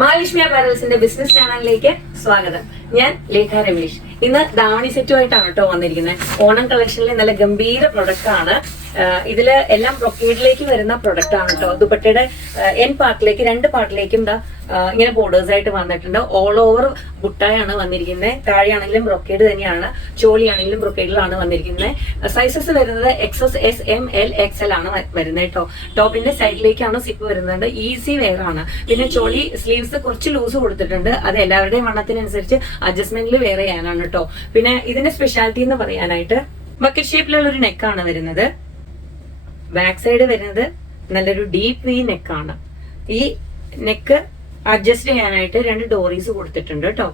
Mahalakshmi അപ്പാരൽസിന്റെ business ചാനലിലേക്ക് സ്വാഗതം. ഞാൻ ലേഖ രമേശ്. ഇന്ന് ധാവണി സെറ്റുമായിട്ടാണ് കേട്ടോ വന്നിരിക്കുന്നത്. ഓണം കളക്ഷനിലെ നല്ല ഗംഭീര പ്രൊഡക്റ്റ് ആണ്. ഇതില് എല്ലാം ബ്രൊക്കേഡിലേക്ക് വരുന്ന പ്രൊഡക്റ്റ് ആണ് കേട്ടോ. ദുപ്പട്ടയുടെ എൻ പാർട്ടിലേക്ക്, രണ്ട് പാർട്ടിലേക്കും ഇങ്ങനെ ബോർഡേഴ്സ് ആയിട്ട് വന്നിട്ടുണ്ട്. ഓൾ ഓവർ ബുട്ടായാണ് വന്നിരിക്കുന്നത്. താഴെയാണെങ്കിലും ബ്രൊക്കേഡ് തന്നെയാണ്, ചോളിയാണെങ്കിലും ബ്രൊക്കേഡിലാണ് വന്നിരിക്കുന്നത്. സൈസസ് വരുന്നത് XS, S, M, L, XL ആണ് വരുന്നത് കേട്ടോ. ടോപ്പിന്റെ സൈഡിലേക്കാണ് സിപ്പ് വരുന്നത്. ഈസി വെയർ ആണ്. പിന്നെ ചോളി സ്ലീവ്സ് കുറച്ച് ലൂസ് കൊടുത്തിട്ടുണ്ട്. അത് എല്ലാവരുടെയും വണ്ണത്തിനനുസരിച്ച് അഡ്ജസ്റ്റ്മെന്റിൽ വെയർ ചെയ്യാനാണ് കേട്ടോ. പിന്നെ ഇതിന്റെ സ്പെഷ്യാലിറ്റി എന്ന് പറയാനായിട്ട് ബക്കറ്റ് ഷേപ്പിലുള്ള ഒരു നെക്കാണ് വരുന്നത്. ബാക്ക് സൈഡ് വരുന്നത് നല്ലൊരു ഡീപ്പ് വി നെക്കാണ്. ഈ നെക്ക് അഡ്ജസ്റ്റ് ചെയ്യാനായിട്ട് രണ്ട് ഡോറീസ് കൊടുത്തിട്ടുണ്ട് കേട്ടോ.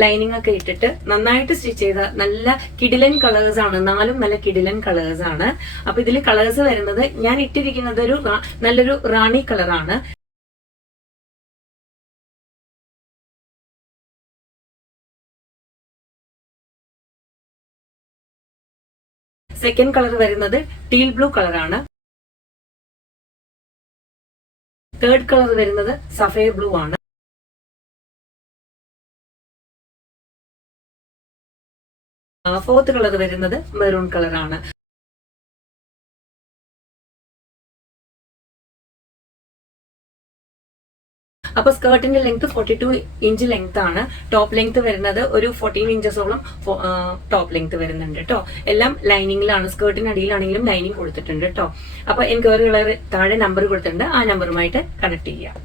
ലൈനിങ് ഒക്കെ ഇട്ടിട്ട് നന്നായിട്ട് സ്റ്റിച്ച് ചെയ്ത നല്ല കിഡിലൻ കളേഴ്സ് ആണ്. നാലും നല്ല കിഡിലൻ കളേഴ്സ് ആണ്. അപ്പൊ ഇതിൽ കളേഴ്സ് വരുന്നത്, ഞാൻ ഇട്ടിരിക്കുന്നത് ഒരു നല്ലൊരു റാണി കളറാണ്. സെക്കൻഡ് കളർ വരുന്നത് ടീൽ ബ്ലൂ കളറാണ്. തേർഡ് കളർ വരുന്നത് സഫയർ ബ്ലൂ ആണ്. ഫോർത്ത് കളർ വരുന്നത് മെറൂൺ കളറാണ്. അപ്പൊ സ്കേർട്ടിന്റെ ലെങ്ത് 42 ഇഞ്ച് ലെങ്ത് ആണ്. ടോപ്പ് ലെങ്ത് വരുന്നത് ഒരു 14 ഇഞ്ചസോളം ടോപ്പ് ലെങ്ത് വരുന്നുണ്ട് കേട്ടോ. എല്ലാം ലൈനിങ്ങിലാണ്. സ്കേർട്ടിന് അടിയിലാണെങ്കിലും ലൈനിങ് കൊടുത്തിട്ടുണ്ട് കേട്ടോ. അപ്പൊ എൻക്വയറികൾ താഴെ നമ്പർ കൊടുത്തിട്ടുണ്ട്. ആ നമ്പറുമായിട്ട് കണക്ട് ചെയ്യാം.